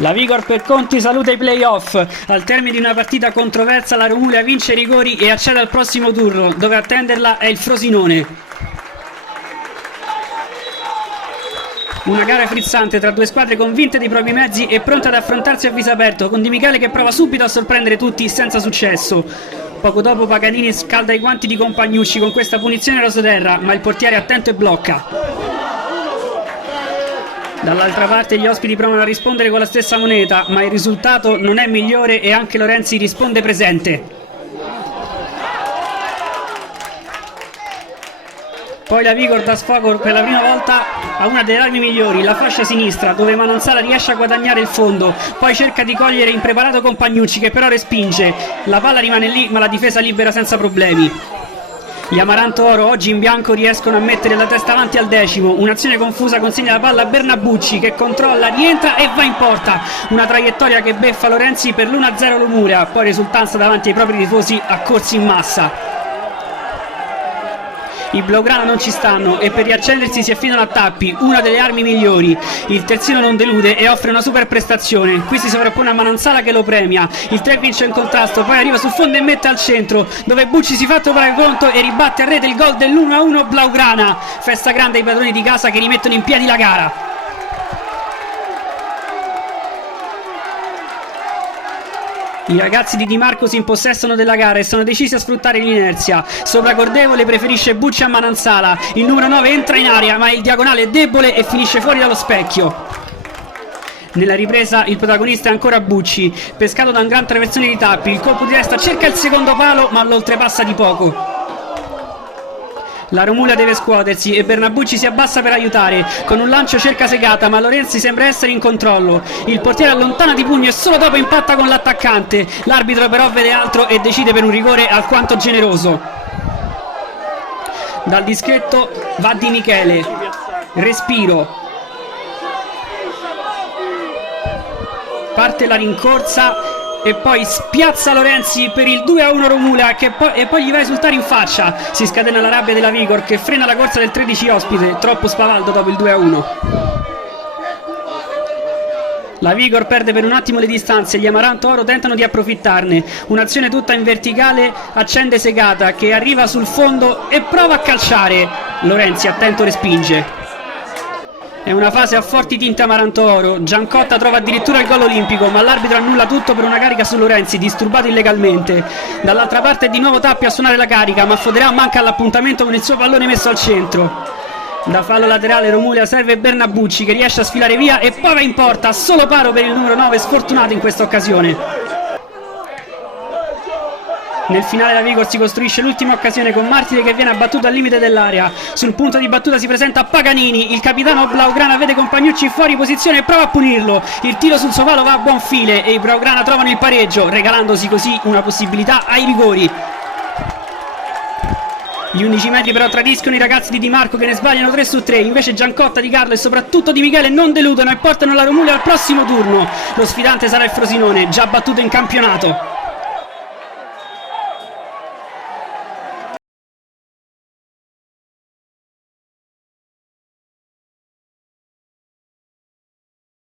La Vigor per conti saluta i playoff. Al termine di una partita controversa la Romulea vince i rigori e accede al prossimo turno, dove attenderla è il Frosinone. Una gara frizzante tra due squadre convinte dei propri mezzi e pronte ad affrontarsi a viso aperto, con Di Michele che prova subito a sorprendere tutti senza successo. Poco dopo Paganini scalda i guanti di Compagnucci con questa punizione rosoterra, ma il portiere è attento e blocca. Dall'altra parte gli ospiti provano a rispondere con la stessa moneta, ma il risultato non è migliore e anche Lorenzi risponde presente. Poi la Vigor dà sfogo per la prima volta a una delle armi migliori, la fascia sinistra, dove Manansala riesce a guadagnare il fondo, poi cerca di cogliere impreparato Compagnucci che però respinge, la palla rimane lì ma la difesa libera senza problemi. Gli Amaranto Oro oggi in bianco riescono a mettere la testa avanti al decimo, un'azione confusa consegna la palla a Bernabucci che controlla, rientra e va in porta, una traiettoria che beffa Lorenzi per l'1-0 Romulea, poi risultanza davanti ai propri tifosi accorsi in massa. I blaugrana non ci stanno e per riaccendersi si affidano a Tappi, una delle armi migliori. Il terzino non delude e offre una super prestazione. Qui si sovrappone a Manansala che lo premia. Il 3 vince in contrasto, poi arriva sul fondo e mette al centro, dove Bucci si fa trovare conto e ribatte a rete il gol dell'1-1 blaugrana. Festa grande ai padroni di casa che rimettono in piedi la gara. I ragazzi di Di Marco si impossessano della gara e sono decisi a sfruttare l'inerzia. Sopra Cordevole preferisce Bucci a Manansala. Il numero 9 entra in aria, ma il diagonale è debole e finisce fuori dallo specchio. Nella ripresa il protagonista è ancora Bucci, pescato da un gran traversone di Tappi. Il colpo di testa cerca il secondo palo, ma lo oltrepassa di poco. La Romulea deve scuotersi e Bernabucci si abbassa per aiutare. Con un lancio cerca Segata, ma Lorenzi sembra essere in controllo. Il portiere allontana di pugno e solo dopo impatta con l'attaccante. L'arbitro però vede altro e decide per un rigore alquanto generoso. Dal dischetto va Di Michele. Respiro. Parte la rincorsa e poi spiazza Lorenzi per il 2-1 Romulea e poi gli va a esultare in faccia. Si scatena la rabbia della Vigor che frena la corsa del 13 ospite, troppo spavaldo dopo il 2-1. La Vigor perde per un attimo le distanze, gli Amaranto Oro tentano di approfittarne. Un'azione tutta in verticale accende Segata che arriva sul fondo e prova a calciare. Lorenzi attento respinge. È una fase a forti tinte Amaranto Oro. Giancotta trova addirittura il gol olimpico, ma l'arbitro annulla tutto per una carica su Lorenzi, disturbato illegalmente. Dall'altra parte è di nuovo Tappi a suonare la carica, ma Foderà manca all'appuntamento con il suo pallone messo al centro. Da fallo laterale Romulea serve Bernabucci che riesce a sfilare via e poi va in porta, solo paro per il numero 9 sfortunato in questa occasione. Nel finale la Vigor si costruisce l'ultima occasione con Martire che viene abbattuto al limite dell'area. Sul punto di battuta si presenta Paganini, il capitano blaugrana vede Compagnucci fuori posizione e prova a punirlo. Il tiro sul suo palo va a buon fine e i blaugrana trovano il pareggio, regalandosi così una possibilità ai rigori. Gli 11 metri però tradiscono i ragazzi di Di Marco che ne sbagliano 3 su 3, invece Giancotta, Di Carlo e soprattutto Di Michele non deludono e portano la Romulea al prossimo turno. Lo sfidante sarà il Frosinone, già battuto in campionato.